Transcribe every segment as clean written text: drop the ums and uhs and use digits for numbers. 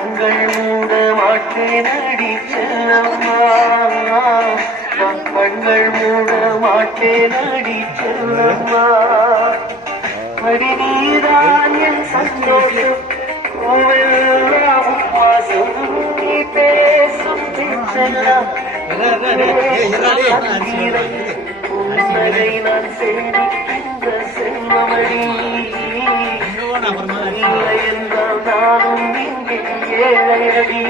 கண்கள் மூட மாட்டேனடி செல்லம்மா, கண்கள் மூட மாட்டேனடி செல்லம்மா. அடி நீதான் என் சந்தோஷம், பூவெல்லாம் வாசம், நீ பேசும் பேச்செல்லாம் உன்னதை நான் சேமிக்கின்ற செல்வமடி. இல்லை என்றால் நானும் இங்கே ஏழையடி.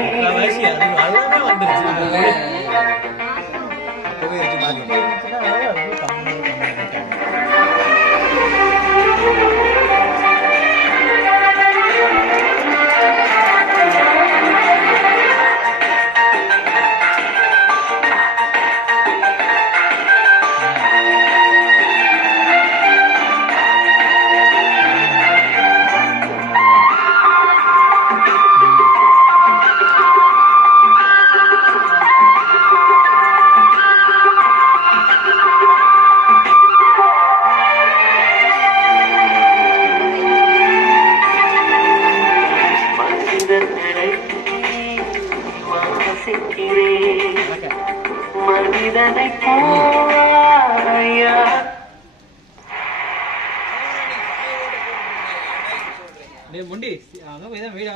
மனிதனை போயா முண்டி அங்க போய் தான் வீடா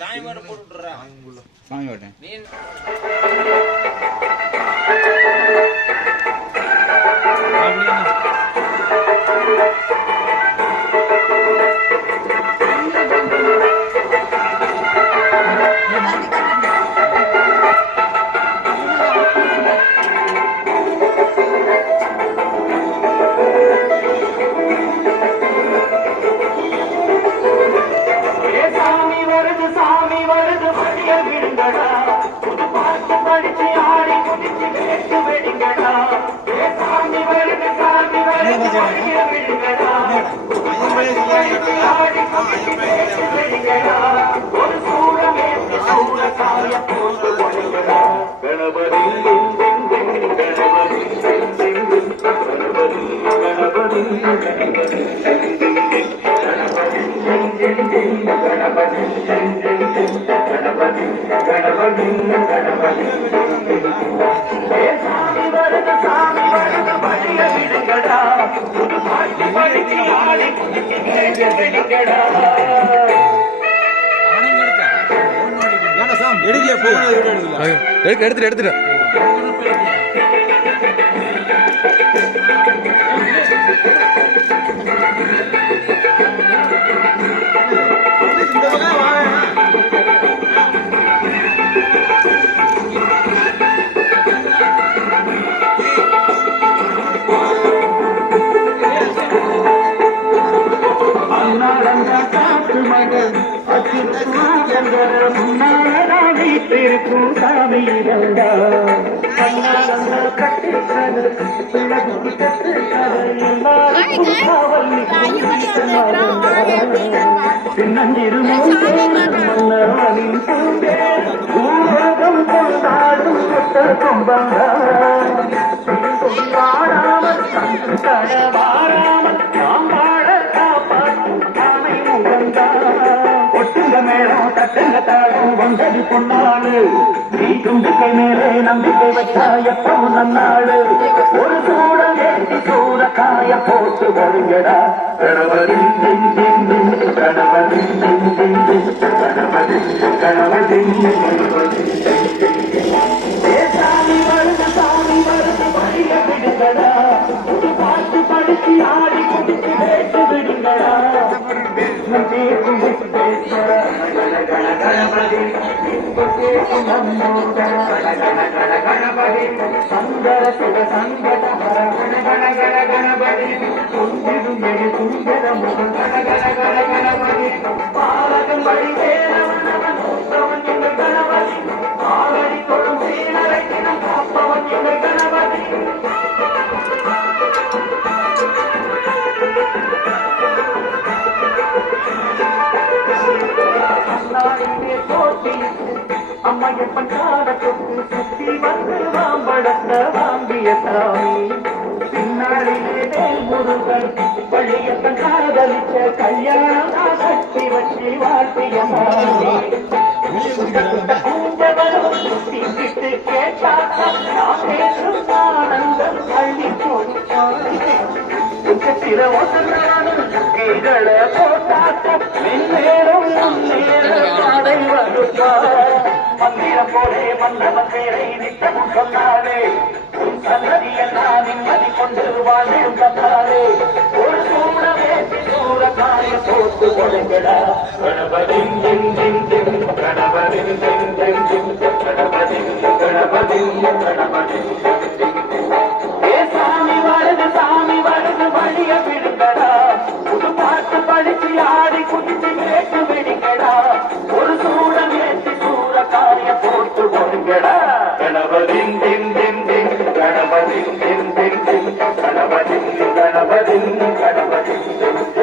சாமி மட்டும் போட்டுடுறா சாமி ஓட்டேன் எடுத்துட்டு பொன்னாடு நீ தும்பிக்கை மேலே நம்பிக்கை வச்சா எப்பவும் நன்னாடு. ஒரு சூழல் ஏற்றி சூட காய போட்டு வருங்கடா. கணவரி கணவரி கணவரி கணவரி சாமி வருது சாமி வருது வழிய விடுங்கடா. ஒரு பாட்டு படிச்சு ஆடி குடிச்சு பேச்சு விடுங்கடா. சங்கர சுக சங்கட கணபதி சுந்திரும் சுந்தர முகம் கணபதி பாலகன் வழி வேலவன் எங்கள் கணபதி ஆவடி தொடும் சீனரை தினம் காப்பவன் எங்கள் கணபதி. அம்மையப்பன் காலத்துக்கு சுத்தி வந்து வாம்படத்த வாம்பிய சாமி. பின்னாடியே முருகன் பள்ளியப்பன் காதலிச்ச கல்யாணம் கட்டி வச்சு சாத்தியமா கேட்டாக்கா நான் பேசும் ஆனந்தம் அள்ளி போட்டாக்க மென்னேறும் பாதை வருப்பா மந்திரம் போலே மன்னவன் பேரை நித்தமும் சொன்னாலே உன் சந்ததியெல்லாம் நிம்மதி கொண்டு வாழ்ந்தும் தந்தாலே ஒரு சூழவே சூற காய போட்டு கொடுங்கடா கணபதின் கணபதின் கணபதின் கணபதின் கணபதின் சாமி வருது வழிய விடுங்கடா புது பாட்டு படிச்சு ஆடி குடிச்சு கேட்டு விடுங்கடா ஒரு சூழல் ஏற்றி சூற காரிய போட்டு கொடுங்கடா கணபதின் கணபதின் கணபதின் கணபதின் கணபதின் கணபதின் கணபதின் கணபதின்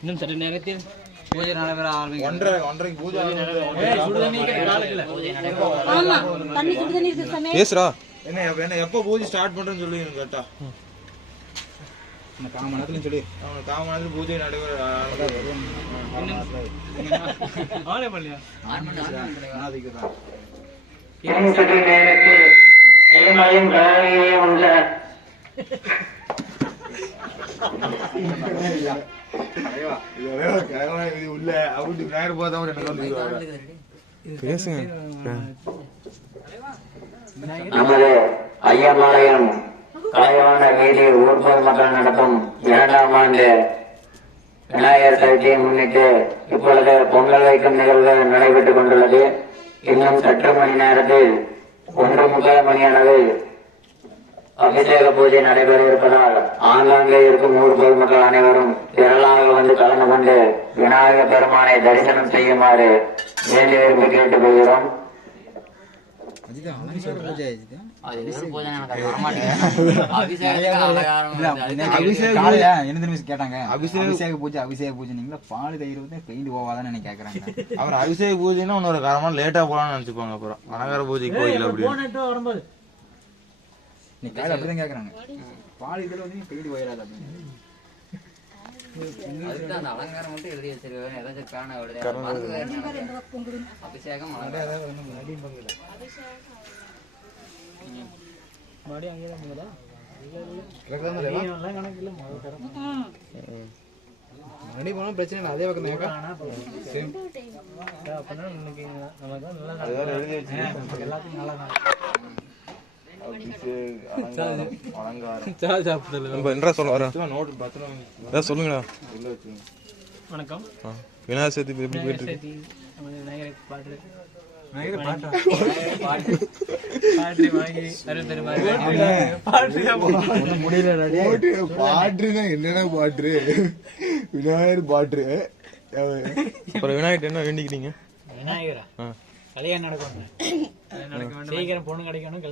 இன்னும் சற்று நேரத்தில் பூஜை நடைபெற ஆரம்பிக்கும். என்ன எப்ப பூஜை ஸ்டார்ட் பண்றேன்னு சொல்லி கேட்டா காமனத்துல சொல்லி அவன் காமனத்துல பூஜை நடைபெற உள்ள அப்படி நேரம் போதான் பேசுங்க. நமது ஐயம்பாளையம் கலைவாண வீதி ஊர்போர் மக்கள் நடத்தும் 2ஆம் ஆண்டு விநாயகர் சதுர்த்தியை முன்னிட்டு இப்பொழுது பொங்கல் வைக்கும் நிகழ்வு நடைபெற்றுக் கொண்டுள்ளது. இன்னும் சற்று மணி நேரத்தில் 1:30 மணியானது அபிஷேக பூஜை நடைபெற இருப்பதால் ஆங்காங்கே இருக்கும் ஊர் பொதுமக்கள் அனைவரும் திரளாக வந்து கலந்து கொண்டு விநாயகர் பெருமானை தரிசனம் செய்யுமாறு வேண்டி விரும்பி கேட்டுக் கொள்கிறோம். அபிஷேக பூஜை நீங்களா பால் தயிர் பெயிண்ட் போவாதான்னு கேக்குறாங்க. அவர் அபிஷேக பூஜைன்னா இன்னொரு காரமா லேட்டா போலாம்னு நினைச்சுப்பாங்க. அப்புறம் அலங்கார பூஜை கோயில் அப்படி அப்படிதான் கேக்குறாங்க. பால் இதுல வந்து பெயிண்ட் போயிடாது அப்படின்னு அலங்காரம் மட்டும் எழுதி வச்சிருக்கேன். ஏதாச்சும் காண அபிஷேகம் மணி போனா பிரச்சனை இல்லை. அதே பக்கம் சொல்லுங்களா. வணக்கம். விநாயகர் சதுர்த்தி எப்படி போயிட்டு இருக்கு? என்னன்னா பாட்டு விநாயகர் பாட்டு. அப்புறம் விநாயகர் என்ன வேண்டிக்கிறீங்க? விநாயகரா கல்யாணம் நடக்கும். சீக்கிரம் பொண்ணு கிடைக்கணும்.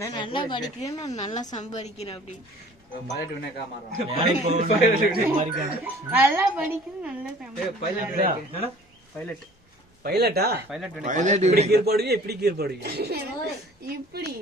நான் நல்லா படிக்கிறேன், நான் நல்லா சம்பாதிக்கிறேன் அப்படின்னு நல்லா படிக்கிறேன், நல்லா சம்பாதிக்கிறேன். பைலட்டா இப்படி கீர் போடுவீங்க, இப்படி கீர் போடுவீங்க. இப்படி